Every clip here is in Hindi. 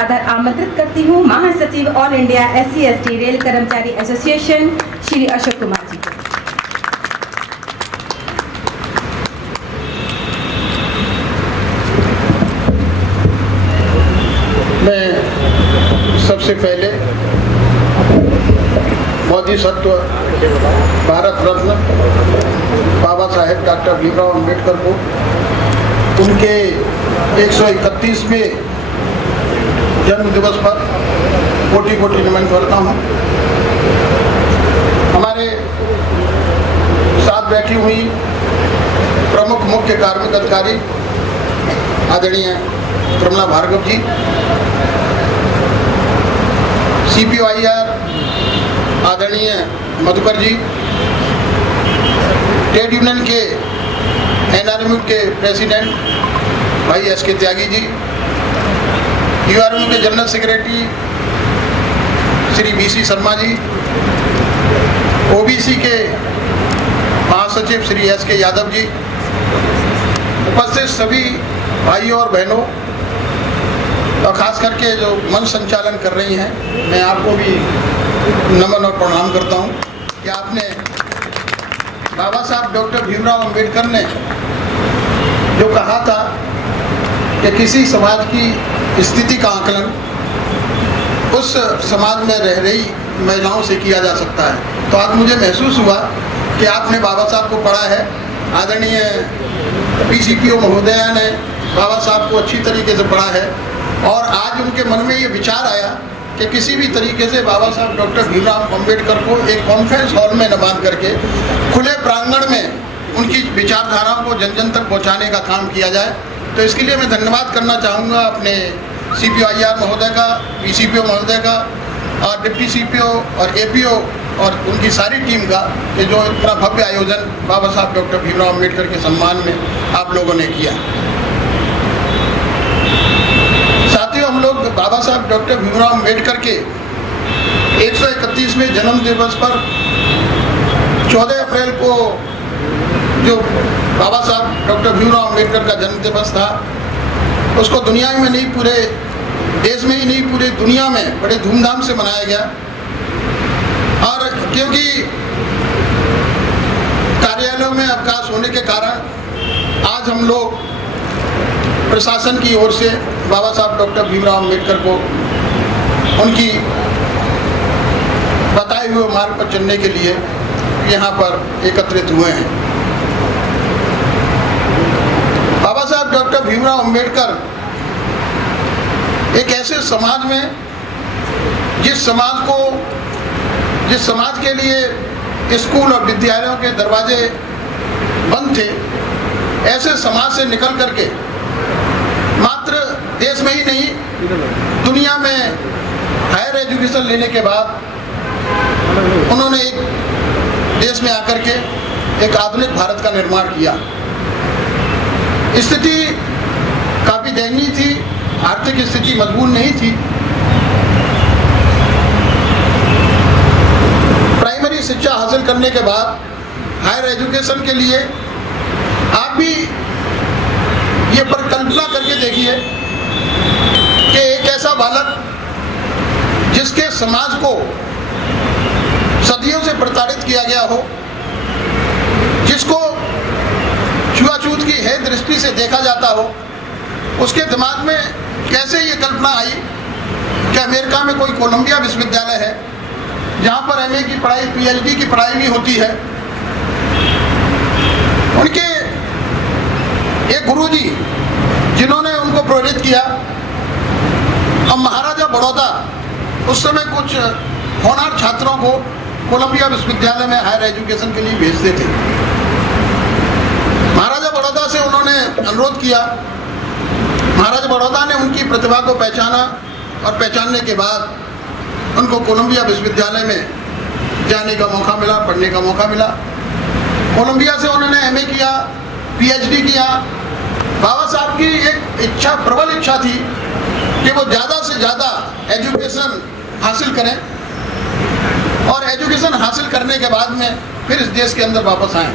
सादर आमंत्रित करती हूँ महासचिव ऑल इंडिया SC/ST रेल कर्मचारी एसोसिएशन श्री अशोक कुमार जी को। मैं सबसे पहले बोधिसत्व भारत रत्न बाबा साहेब डॉक्टर भीमराव अम्बेडकर को उनके 131वें जन्म दिवस पर कोटि कोटि नमन करता हूँ। हमारे साथ बैठी हुई प्रमुख मुख्य कार्मिक अधिकारी आदरणीय प्रमला भार्गव जी, CPOIR आदरणीय मधुकर जी, ट्रेड यूनियन के NRMU के प्रेसिडेंट भाई SK त्यागी जी, URMU के general secretary Shri BC Sharma ji, OBC के महासचिव श्री SK यादव जी, उपस्थित सभी भाइयों और बहनों और खास करके जो मंच संचालन कर रही हैं, मैं आपको भी नमन और प्रणाम करता हूं कि आपने बाबा साहब डॉक्टर भीमराव अंबेडकर ने जो कहा था कि किसी समाज की स्थिति का आकलन उस समाज में रह रही महिलाओं से किया जा सकता है। तो आज मुझे महसूस हुआ कि आपने बाबा साहब को पढ़ा है। आदरणीय PCPO महोदया ने बाबा साहब को अच्छी तरीके से पढ़ा है और आज उनके मन में ये विचार आया कि किसी भी तरीके से बाबा साहब डॉक्टर भीमराव अम्बेडकर को एक कॉन्फ्रेंस हॉल में न बांध करके खुले प्रांगण में उनकी विचारधाराओं को जन जन तक पहुंचाने का काम किया जाए। तो इसके लिए मैं धन्यवाद करना चाहूँगा अपने CPOIR महोदय का, PCPO महोदय का और डिप्टी CPO और APO और उनकी सारी टीम का कि जो इतना भव्य आयोजन बाबा साहब डॉक्टर भीमराव अम्बेडकर के सम्मान में आप लोगों ने किया। साथियों, हम लोग बाबा साहब डॉक्टर भीमराव अम्बेडकर के 131वें जन्म दिवस पर 14 अप्रैल को जो बाबा साहब डॉक्टर भीमराव अम्बेडकर का जन्म दिवस था, उसको दुनिया में नहीं, पूरे देश में ही नहीं, पूरे दुनिया में बड़े धूमधाम से मनाया गया। और क्योंकि कार्यालयों में अवकाश होने के कारण आज हम लोग प्रशासन की ओर से बाबा साहब डॉक्टर भीमराव अम्बेडकर को उनकी बताए हुए मार्ग पर चलने के लिए यहाँ पर एकत्रित हुए हैं। बाबा साहब डॉक्टर भीमराव अम्बेडकर एक ऐसे समाज में जिस समाज के लिए स्कूल और विद्यालयों के दरवाजे बंद थे, ऐसे समाज से निकल करके मात्र देश में ही नहीं, दुनिया में हायर एजुकेशन लेने के बाद उन्होंने एक देश में आकर के एक आधुनिक भारत का निर्माण किया। स्थिति काफी दयनीय थी, आर्थिक स्थिति मजबूत नहीं थी। प्राइमरी शिक्षा हासिल करने के बाद हायर एजुकेशन के लिए आप भी ये परिकल्पना करके देखिए कि एक ऐसा बालक जिसके समाज को सदियों से प्रताड़ित किया गया हो, जिसको छुआछूत की है दृष्टि से देखा जाता हो, उसके दिमाग में कैसे ये कल्पना आई कि अमेरिका में कोई कोलंबिया विश्वविद्यालय है जहाँ पर MA की पढ़ाई, PhD की पढ़ाई भी होती है। उनके एक गुरुजी जिन्होंने उनको प्रेरित किया, अब महाराजा बड़ौदा उस समय कुछ होनहार छात्रों को कोलंबिया विश्वविद्यालय में हायर एजुकेशन के लिए भेजते थे। महाराजा बड़ौदा से उन्होंने अनुरोध किया, महाराजा बड़ौदा ने उनकी प्रतिभा को पहचाना और पहचानने के बाद उनको कोलंबिया विश्वविद्यालय में जाने का मौका मिला, पढ़ने का मौका मिला। कोलंबिया से उन्होंने MA किया, PhD किया। बाबा साहब की एक इच्छा, प्रबल इच्छा थी कि वो ज़्यादा से ज़्यादा एजुकेशन हासिल करें और एजुकेशन हासिल करने के बाद में फिर इस देश के अंदर वापस आएँ।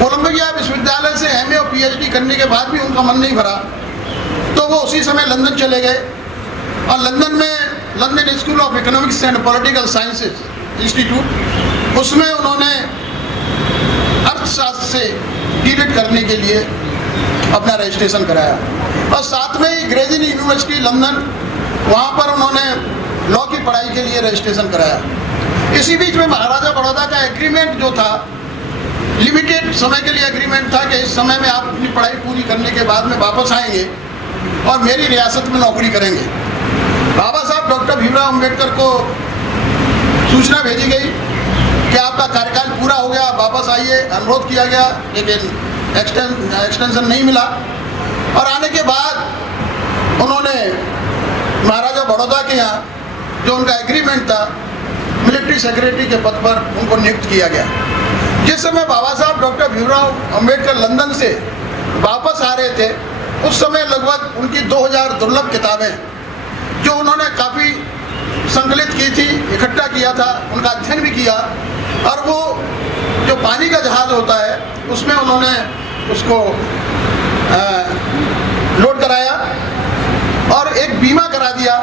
कोलंबिया विश्वविद्यालय से MA और PhD करने के बाद भी उनका मन नहीं भरा, तो वो उसी समय लंदन चले गए और लंदन में London school of economics and political sciences institute, उसमें उन्होंने अर्थशास्त्र से डीलिट करने के लिए अपना रजिस्ट्रेशन कराया। और साथ में ही ग्रेजिन यूनिवर्सिटी लंदन, वहाँ पर उन्होंने लॉ की पढ़ाई के लिए रजिस्ट्रेशन कराया। इसी बीच में महाराजा बड़ौदा का एग्रीमेंट जो था, लिमिटेड समय के लिए एग्रीमेंट था कि इस समय में आप अपनी पढ़ाई पूरी करने के बाद में वापस आएंगे और मेरी रियासत में नौकरी करेंगे। बाबा साहब डॉक्टर भीमराव अंबेडकर को सूचना भेजी गई कि आपका कार्यकाल पूरा हो गया, आप वापस आइए। अनुरोध किया गया, लेकिन एक्सटेंशन नहीं मिला। और आने के बाद उन्होंने महाराजा बड़ौदा के यहाँ जो उनका एग्रीमेंट था, मिलिट्री सेक्रेटरी के पद पर उनको नियुक्त किया गया। जिस समय बाबा साहब डॉक्टर भीमराव अंबेडकर लंदन से वापस आ रहे थे, उस समय लगभग उनकी 2000 दुर्लभ किताबें जो उन्होंने काफ़ी संकलित की थी, इकट्ठा किया था, उनका अध्ययन भी किया। और वो जो पानी का जहाज होता है उसमें उन्होंने उसको लोड कराया और एक बीमा करा दिया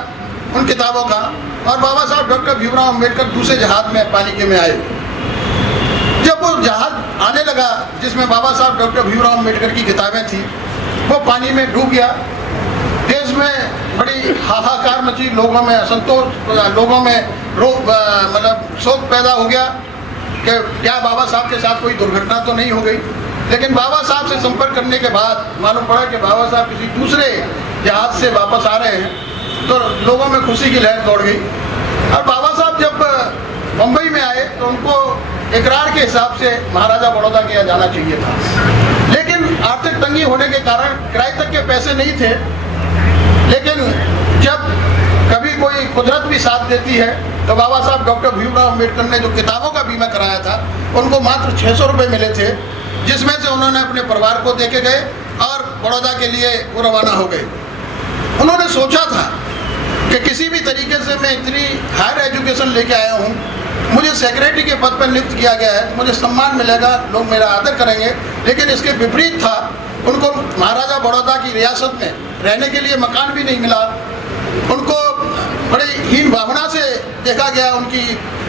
उन किताबों का। और बाबा साहब डॉक्टर भीमराव अंबेडकर दूसरे जहाज में पानी के में आए। जब वो जहाज आने लगा जिसमें बाबा साहब डॉक्टर भीमराव अंबेडकर की किताबें थी, वो पानी में डूब गया। देश में बड़ी हाहाकार मची, लोगों में असंतोष, लोगों में मतलब शोक पैदा हो गया कि क्या बाबा साहब के साथ कोई दुर्घटना तो नहीं हो गई। लेकिन बाबा साहब से संपर्क करने के बाद मालूम पड़ा कि बाबा साहब किसी दूसरे जहाज से वापस आ रहे हैं, तो लोगों में खुशी की लहर दौड़ गई। और बाबा साहब जब मुंबई में आए तो उनको इकरार के हिसाब से महाराजा बड़ौदा के यहाँ जाना चाहिए था, लेकिन आर्थिक तंगी होने के कारण किराए तक के पैसे नहीं थे। लेकिन जब कभी कोई कुदरत भी साथ देती है तो बाबा साहब डॉक्टर भीमराव अंबेडकर ने जो किताबों का बीमा कराया था, उनको मात्र 600 रुपये मिले थे, जिसमें से उन्होंने अपने परिवार को देके गए और बड़ौदा के लिए वो रवाना हो गए। उन्होंने सोचा था कि किसी भी तरीके से मैं इतनी हायर एजुकेशन लेके आया हूँ, मुझे सेक्रेटरी के पद पर नियुक्त किया गया है, मुझे सम्मान मिलेगा, लोग मेरा आदर करेंगे। लेकिन इसके विपरीत था, उनको महाराजा बड़ौदा की रियासत में रहने के लिए मकान भी नहीं मिला। उनको बड़े हीन भावना से देखा गया उनकी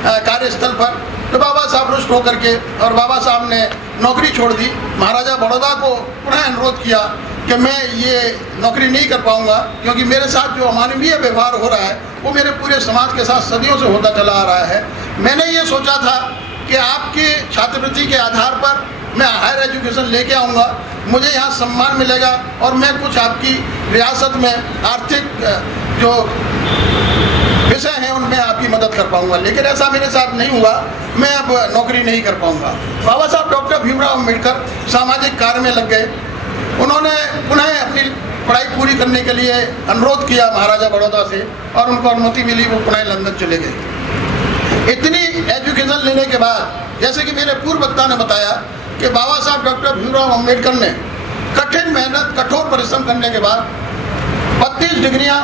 कार्यस्थल पर। तो बाबा साहब रुष्ट होकर के और बाबा साहब ने नौकरी छोड़ दी। महाराजा बड़ौदा को पुनः अनुरोध किया कि मैं ये नौकरी नहीं कर पाऊंगा, क्योंकि मेरे साथ जो अमानवीय व्यवहार हो रहा है वो मेरे पूरे समाज के साथ सदियों से होता चला आ रहा है। मैंने ये सोचा था कि आपकी छात्रवृत्ति के आधार पर मैं हायर एजुकेशन लेके आऊँगा, मुझे यहाँ सम्मान मिलेगा और मैं कुछ आपकी रियासत में आर्थिक जो विषय हैं उनमें आपकी मदद कर पाऊंगा। लेकिन ऐसा मेरे साथ नहीं हुआ, मैं अब नौकरी नहीं कर पाऊंगा। बाबा साहब डॉक्टर भीमराव अंबेडकर सामाजिक कार्य में लग गए। उन्होंने पुनः अपनी पढ़ाई पूरी करने के लिए अनुरोध किया महाराजा बड़ौदा से और उनको अनुमति मिली, वो पुनः लंदन चले गए। इतनी एजुकेशन लेने के बाद, जैसे कि मेरे पूर्व वक्ता ने बताया कि बाबा साहब डॉक्टर भीमराव अंबेडकर ने कठिन मेहनत, कठोर परिश्रम करने के बाद 32 डिग्रियां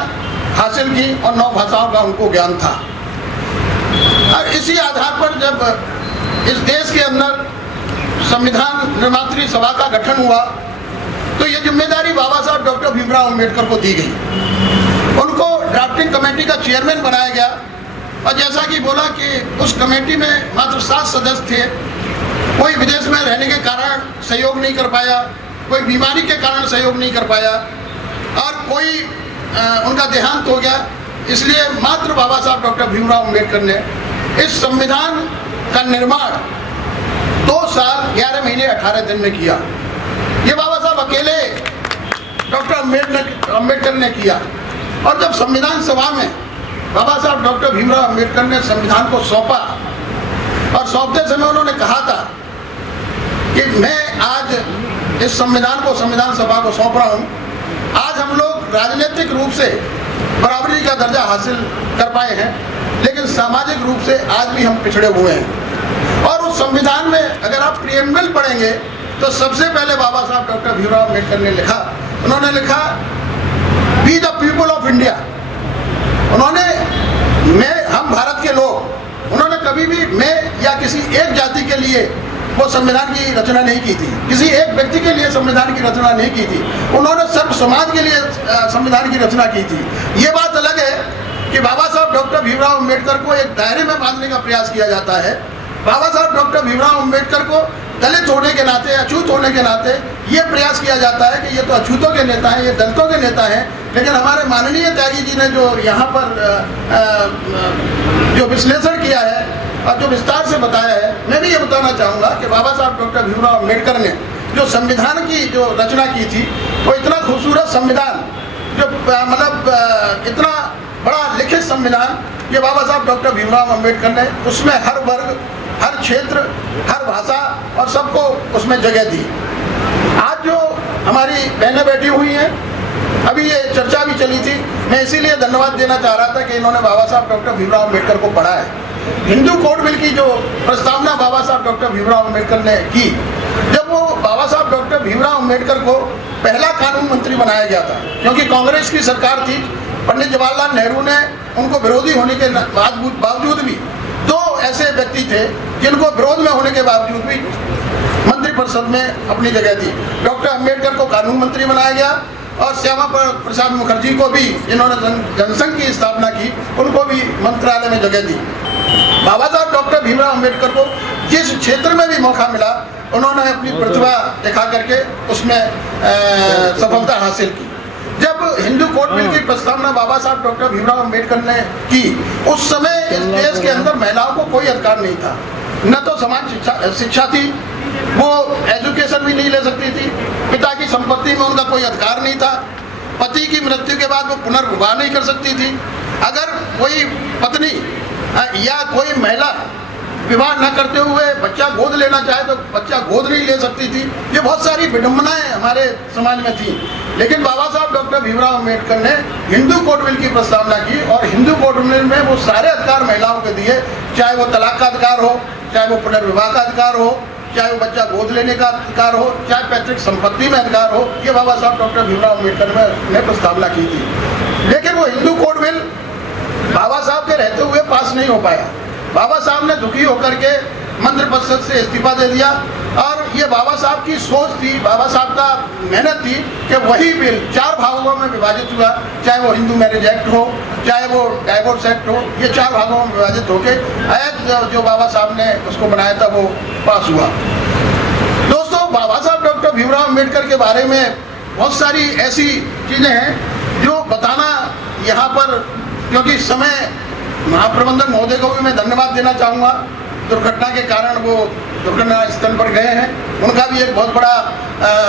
हासिल की और 9 भाषाओं का उनको ज्ञान था। और इसी आधार पर जब इस देश के अंदर संविधान निर्मात्री सभा का गठन हुआ तो ये जिम्मेदारी बाबा साहब डॉक्टर भीमराव अंबेडकर को दी गई। उनको ड्राफ्टिंग कमेटी का चेयरमैन बनाया गया और जैसा कि बोला कि उस कमेटी में मात्र 7 सदस्य थे। कोई विदेश में रहने के कारण सहयोग नहीं कर पाया, कोई बीमारी के कारण सहयोग नहीं कर पाया और कोई उनका देहांत हो गया। इसलिए मात्र बाबा साहब डॉक्टर भीमराव अंबेडकर ने इस संविधान का निर्माण 2 साल 11 महीने 18 दिन में किया। ये बाबा साहब अकेले डॉक्टर अंबेडकर ने किया। और जब संविधान सभा में बाबा साहब डॉक्टर भीमराव अंबेडकर ने संविधान को सौंपा और सौंपते समय उन्होंने कहा था कि मैं आज इस संविधान को संविधान सभा को सौंप रहा हूँ। आज हम लोग राजनीतिक रूप से बराबरी का दर्जा हासिल कर पाए हैं, लेकिन सामाजिक रूप से आज भी हम पिछड़े हुए हैं। और उस संविधान में अगर आप प्रिएम्बल पढ़ेंगे तो सबसे पहले बाबा साहब डॉक्टर भीमराव अंबेडकर ने लिखा, उन्होंने लिखा we the people of India. उन्होंने हम भारत के लोग, उन्होंने कभी भी मैं या किसी एक जाति के लिए वो संविधान की रचना नहीं की थी, किसी एक व्यक्ति के लिए संविधान की रचना नहीं की थी, उन्होंने सर्व समाज के लिए संविधान की रचना की थी। ये बात अलग है कि बाबा साहब डॉक्टर भीमराव अम्बेडकर को एक दायरे में बांधने का प्रयास किया जाता है। बाबा साहब डॉक्टर भीमराव अम्बेडकर को दलित होने के नाते, अछूत होने के नाते ये प्रयास किया जाता है कि ये तो अछूतों के नेता हैं, ये दलितों के नेता हैं। लेकिन हमारे माननीय त्यागी जी ने जो यहाँ पर जो विश्लेषण किया है और जो विस्तार से बताया है, मैं भी ये बताना चाहूँगा कि बाबा साहब डॉक्टर भीमराव अम्बेडकर ने जो संविधान की जो रचना की थी, वो इतना खूबसूरत संविधान, जो मतलब इतना बड़ा लिखित संविधान, ये बाबा साहब डॉक्टर भीमराव अम्बेडकर ने उसमें हर वर्ग, हर क्षेत्र, हर भाषा और सबको उसमें जगह दी। आज जो हमारी बहनें बैठी हुई हैं, अभी ये चर्चा भी चली थी, मैं इसीलिए धन्यवाद देना चाह रहा था कि इन्होंने बाबा साहब डॉक्टर भीमराव अम्बेडकर को पढ़ा है। हिंदू कोड बिल की जो प्रस्तावना बाबा साहब डॉक्टर भीमराव अम्बेडकर ने की, जब वो बाबा साहब डॉक्टर भीमराव अम्बेडकर को पहला कानून मंत्री बनाया गया था, क्योंकि कांग्रेस की सरकार थी, पंडित जवाहरलाल नेहरू ने उनको विरोधी होने के बावजूद भी दो ऐसे व्यक्ति थे जिनको विरोध में होने के बावजूद भी मंत्रिपरिषद में अपनी जगह दी। डॉक्टर अम्बेडकर को कानून मंत्री बनाया गया और श्यामा प्रसाद मुखर्जी को भी, जिन्होंने जनसंघ की स्थापना की, उनको भी मंत्रालय में जगह दी। बाबा साहब डॉक्टर भीमराव अम्बेडकर को जिस क्षेत्र में भी मौका मिला, उन्होंने अपनी प्रतिभा दिखा करके उसमें सफलता हासिल की। जब हिंदू कोड बिल की प्रस्तावना बाबा साहब डॉक्टर भीमराव अम्बेडकर ने की, उस समय इस देश के अंदर महिलाओं को कोई अधिकार नहीं था, न तो समान शिक्षा थी, वो एजुकेशन भी नहीं ले सकती थी, पिता की संपत्ति में उनका कोई अधिकार नहीं था, पति की मृत्यु के बाद वो पुनर्विवाह नहीं कर सकती थी, अगर कोई पत्नी या कोई महिला विवाह न करते हुए बच्चा गोद लेना चाहे तो बच्चा गोद नहीं ले सकती थी। ये बहुत सारी विडंबनाएं हमारे समाज में थी, लेकिन बाबा साहब डॉक्टर भीमराव अम्बेडकर ने हिंदू कोड बिल की प्रस्तावना की और हिंदू कोड बिल में वो सारे अधिकार महिलाओं को दिए, चाहे वो तलाक का अधिकार हो, चाहे वो पुनर्विवाह का अधिकार हो, चाहे वो बच्चा गोद लेने का अधिकार हो, चाहे पैतृक संपत्ति में अधिकार हो। ये बाबा साहब डॉक्टर भीमराव अम्बेडकर ने प्रस्तावना की थी, लेकिन वो हिंदू कोड बिल बाबा साहब के रहते हुए पास नहीं हो पाया। बाबा साहब ने दुखी होकर के मंत्रिपरिषद से इस्तीफा दे दिया और ये बाबा साहब की सोच थी, बाबा साहब का मेहनत थी कि वही बिल 4 भागों में विभाजित हुआ, चाहे वो हिंदू मैरिज एक्ट हो, चाहे वो डाइवोर्स एक्ट हो, ये 4 भागों में विभाजित होकर जो बाबा साहब ने उसको बनाया था वो पास हुआ। दोस्तों, बाबा साहब डॉक्टर भीमराव अम्बेडकर के बारे में बहुत सारी ऐसी चीज़ें हैं जो बताना यहाँ पर, क्योंकि समय, महाप्रबंधक महोदय को भी मैं धन्यवाद देना चाहूँगा, दुर्घटना के कारण वो दुर्घटना स्थल पर गए हैं, उनका भी एक बहुत बड़ा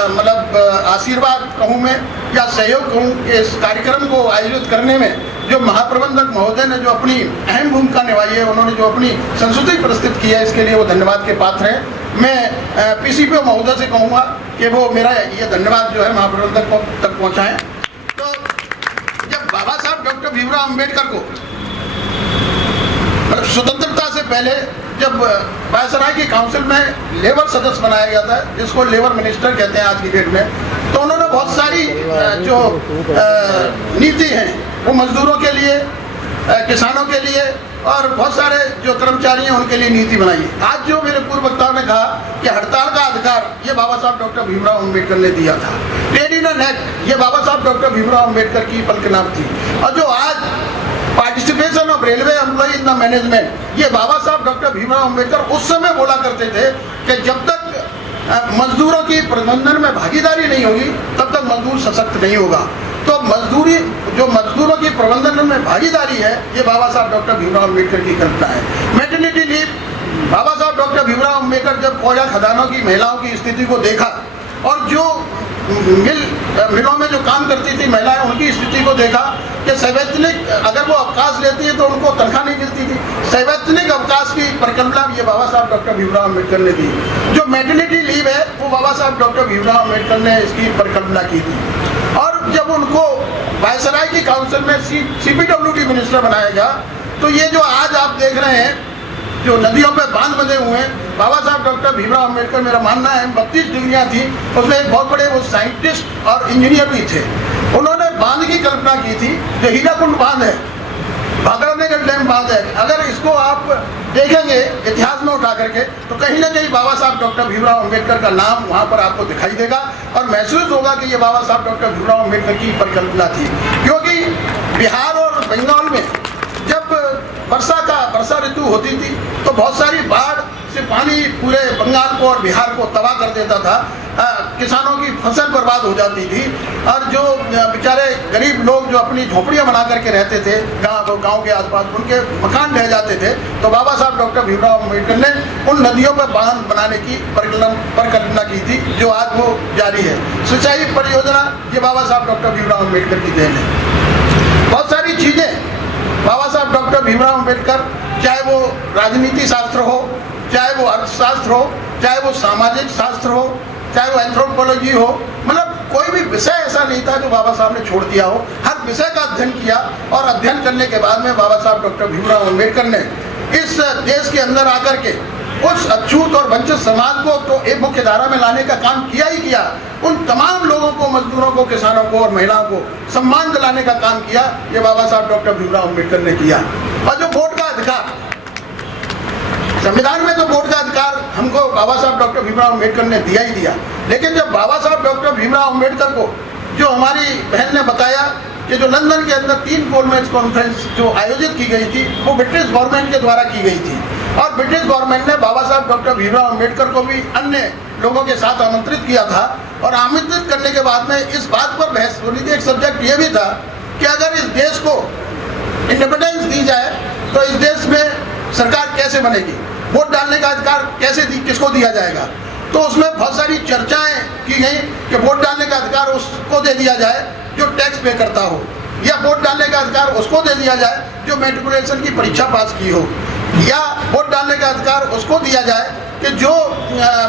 मतलब आशीर्वाद कहूँ मैं या सहयोग कहूँ कि इस कार्यक्रम को आयोजित करने में जो महाप्रबंधक महोदय ने जो अपनी अहम भूमिका निभाई है, उन्होंने जो अपनी संस्कृति प्रस्तुत की है, इसके लिए वो धन्यवाद के पात्र हैं। मैं पीसीपीओ महोदय से कहूँगा कि वो मेरा ये धन्यवाद जो है महाप्रबंधक को तक पहुँचाएँ। तो जब बाबा साहब डॉक्टर भीमराव अम्बेडकर को स्वतंत्रता से पहले जब वायसराय की काउंसिल में लेबर सदस्य बनाया गया था, जिसको लेबर मिनिस्टर कहते हैं आज की डेट में, तो उन्होंने बहुत सारी जो नीति हैं वो मजदूरों के लिए, किसानों के लिए और बहुत सारे जो कर्मचारी हैं उनके लिए नीति बनाई। आज जो मेरे पूर्व वक्ताओं ने कहा कि हड़ताल का अधिकार ये बाबा साहब डॉक्टर भीमराव अम्बेडकर ने दिया था, ट्रेड यूनियन एक्ट ये बाबा साहब डॉक्टर भीमराव अम्बेडकर की पलकनाम थी, और जो आज participation of railway employee in the management ये बाबा साहब डॉक्टर भीमराव अम्बेडकर उस समय बोला करते थे कि जब तक मजदूरों की प्रबंधन में भागीदारी नहीं होगी तब तक मजदूर सशक्त नहीं होगा। तो मजदूरी जो मजदूरों की प्रबंधन में भागीदारी है, ये बाबा साहब डॉक्टर भीमराव अम्बेडकर की कल्पना है। मैटरनिटी लीव, बाबा साहब डॉक्टर भीमराव अम्बेडकर जब कोयला खदानों की महिलाओं की स्थिति को देखा और जो मिलों में जो काम करती थी महिलाएं, उनकी स्थिति को देखा कि सवैतनिक अगर वो अवकाश लेती है तो उनको तनख्वाह नहीं मिलती थी, सवैतनिक अवकाश की परिकल्पना ये बाबा साहब डॉक्टर भीमराव अम्बेडकर ने दी। जो मैटरनिटी लीव है वो बाबा साहब डॉक्टर भीमराव अम्बेडकर ने इसकी परिकल्पना की थी। और जब उनको वायसराय की काउंसिल में CPWD मिनिस्टर बनाया गया, तो ये जो आज आप देख रहे हैं जो नदियों पे बांध बने हुए हैं, बाबा साहब डॉक्टर भीमराव अम्बेडकर, मेरा मानना है 32 डिग्रियाँ थी, उसमें एक बहुत बड़े वो साइंटिस्ट और इंजीनियर भी थे। उन्होंने बांध की कल्पना की थी, जो हीराकुंड बांध है भाखड़ा का डैम बात है, अगर इसको आप देखेंगे इतिहास में उठा करके तो कहीं ना कहीं बाबा साहब डॉक्टर भीमराव अंबेडकर का नाम वहाँ पर आपको दिखाई देगा और महसूस होगा कि ये बाबा साहब डॉक्टर भीमराव अंबेडकर की परिकल्पना थी। क्योंकि बिहार और बंगाल में जब वर्षा ऋतु होती थी तो बहुत सारी बाढ़ से पानी पूरे बंगाल को और बिहार को तबाह कर देता था। किसानों की फसल बर्बाद हो जाती थी और जो बेचारे गरीब लोग जो अपनी झोपड़ियां बना करके रहते थे गांव के आसपास, उनके मकान ढह जाते थे। तो बाबा साहब डॉक्टर भीमराव अम्बेडकर ने उन नदियों पर बांध बनाने की परिकल्पना की थी, जो आज वो जारी है। सिंचाई परियोजना ये बाबा साहब डॉक्टर भीमराव अम्बेडकर की देन है। बहुत सारी चीज़ें बाबा साहब डॉक्टर भीमराव अम्बेडकर, चाहे वो राजनीति शास्त्र हो, चाहे वो अर्थशास्त्र हो, चाहे वो सामाजिक शास्त्र हो, चाहे वो एंथ्रोपोलॉजी हो, मतलब कोई भी विषय ऐसा नहीं था जो बाबा साहब ने छोड़ दिया हो। हर विषय का अध्ययन किया और अध्ययन करने के बाद में बाबा साहब डॉक्टर भीमराव अम्बेडकर ने इस देश के अंदर आकर के उस अछूत और वंचित समाज को तो एक मुख्य धारा में लाने का काम किया ही किया। उन तमाम लोगों को, मजदूरों को, किसानों को और महिलाओं को सम्मान दिलाने का काम किया, ये बाबा साहब डॉक्टर भीमराव अम्बेडकर ने किया। और जो वोट का अधिकार, संविधान में जो वोट का अधिकार हमको बाबा साहब डॉक्टर भीमराव अम्बेडकर ने दिया ही दिया, लेकिन जब बाबा साहब डॉक्टर भीमराव अम्बेडकर को, जो हमारी बहन ने बताया कि जो लंदन के अंदर 3 गोलमेज कॉन्फ्रेंस जो आयोजित की गई थी वो ब्रिटिश गवर्नमेंट के द्वारा की गई थी और ब्रिटिश गवर्नमेंट ने बाबा साहब डॉक्टर भीमराव अम्बेडकर को भी अन्य लोगों के साथ आमंत्रित किया था। और आमंत्रित करने के बाद में इस बात पर बहस होनी थी, एक सब्जेक्ट ये भी था कि अगर इस देश को इंडिपेंडेंस दी जाए तो इस देश में सरकार कैसे बनेगी, वोट डालने का अधिकार किसको दिया जाएगा। तो उसमें बहुत सारी चर्चाएं की गई कि वोट डालने का अधिकार उसको दे दिया जाए जो टैक्स पे करता हो, या वोट डालने का अधिकार उसको दे दिया जाए जो मैट्रिकुलेशन की परीक्षा पास की हो, या वोट डालने का अधिकार उसको दिया जाए कि जो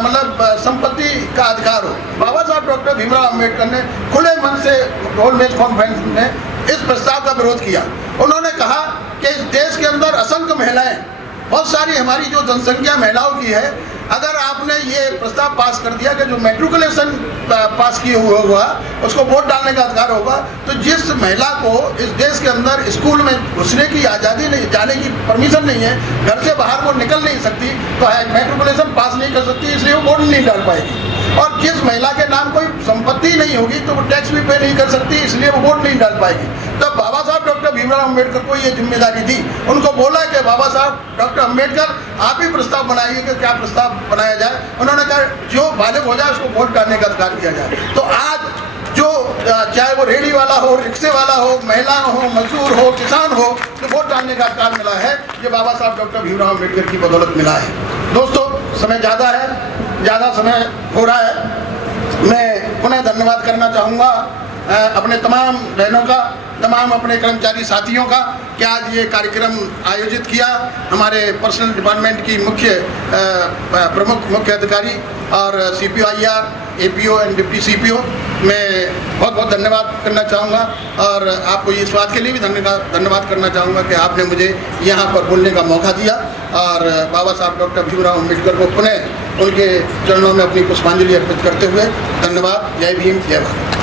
मतलब संपत्ति का अधिकार हो। बाबा साहब डॉक्टर भीमराव अम्बेडकर ने खुले मन से गोलमेज कॉन्फ्रेंस में इस प्रस्ताव का विरोध किया। उन्होंने कहा कि इस देश के अंदर असंख्य महिलाएं, बहुत सारी हमारी जो जनसंख्या महिलाओं की है, अगर आपने ये प्रस्ताव पास कर दिया कि जो मैट्रिकुलेशन पास किए हुआ उसको वोट डालने का अधिकार होगा, तो जिस महिला को इस देश के अंदर स्कूल में घुसने की आज़ादी नहीं, जाने की परमिशन नहीं है, घर से बाहर वो निकल नहीं सकती, तो मैट्रिकुलेशन पास नहीं कर सकती, इसलिए वो वोट नहीं डाल पाएगी। और जिस महिला के नाम कोई संपत्ति नहीं होगी तो वो टैक्स भी पे नहीं कर सकती, इसलिए वो वोट नहीं डाल पाएगी। तब बाबा साहब डॉक्टर भीमराव अम्बेडकर को ये जिम्मेदारी थी। उनको बोला कि बाबा साहब डॉक्टर अम्बेडकर आप ही प्रस्ताव बनाइए कि क्या प्रस्ताव बनाया जाए। उन्होंने कहा जो बालिग हो जाए उसको वोट डालने का अधिकार दिया जाए। तो आज जो चाहे वो रेहड़ी वाला हो, रिक्शे वाला हो, महिला हो, मजदूर हो, किसान हो, तो वोट डालने का अधिकार मिला है, ये बाबा साहब डॉक्टर भीमराव अम्बेडकर की बदौलत मिला है। दोस्तों, समय ज़्यादा है, ज़्यादा समय हो रहा है। मैं पुनः धन्यवाद करना चाहूँगा अपने तमाम बहनों का, तमाम अपने कर्मचारी साथियों का कि आज ये कार्यक्रम आयोजित किया। हमारे पर्सनल डिपार्टमेंट की प्रमुख मुख्य अधिकारी और CPO-IR, APO and deputy CPO, मैं बहुत बहुत धन्यवाद करना चाहूँगा। और आपको इस बात के लिए भी धन्यवाद करना चाहूँगा कि आपने मुझे यहाँ पर बोलने का मौका दिया और बाबा साहब डॉक्टर भीमराव अम्बेडकर को पुनः उनके चरणों में अपनी पुष्पांजलि अर्पित करते हुए धन्यवाद। जय भीम, जय भारत।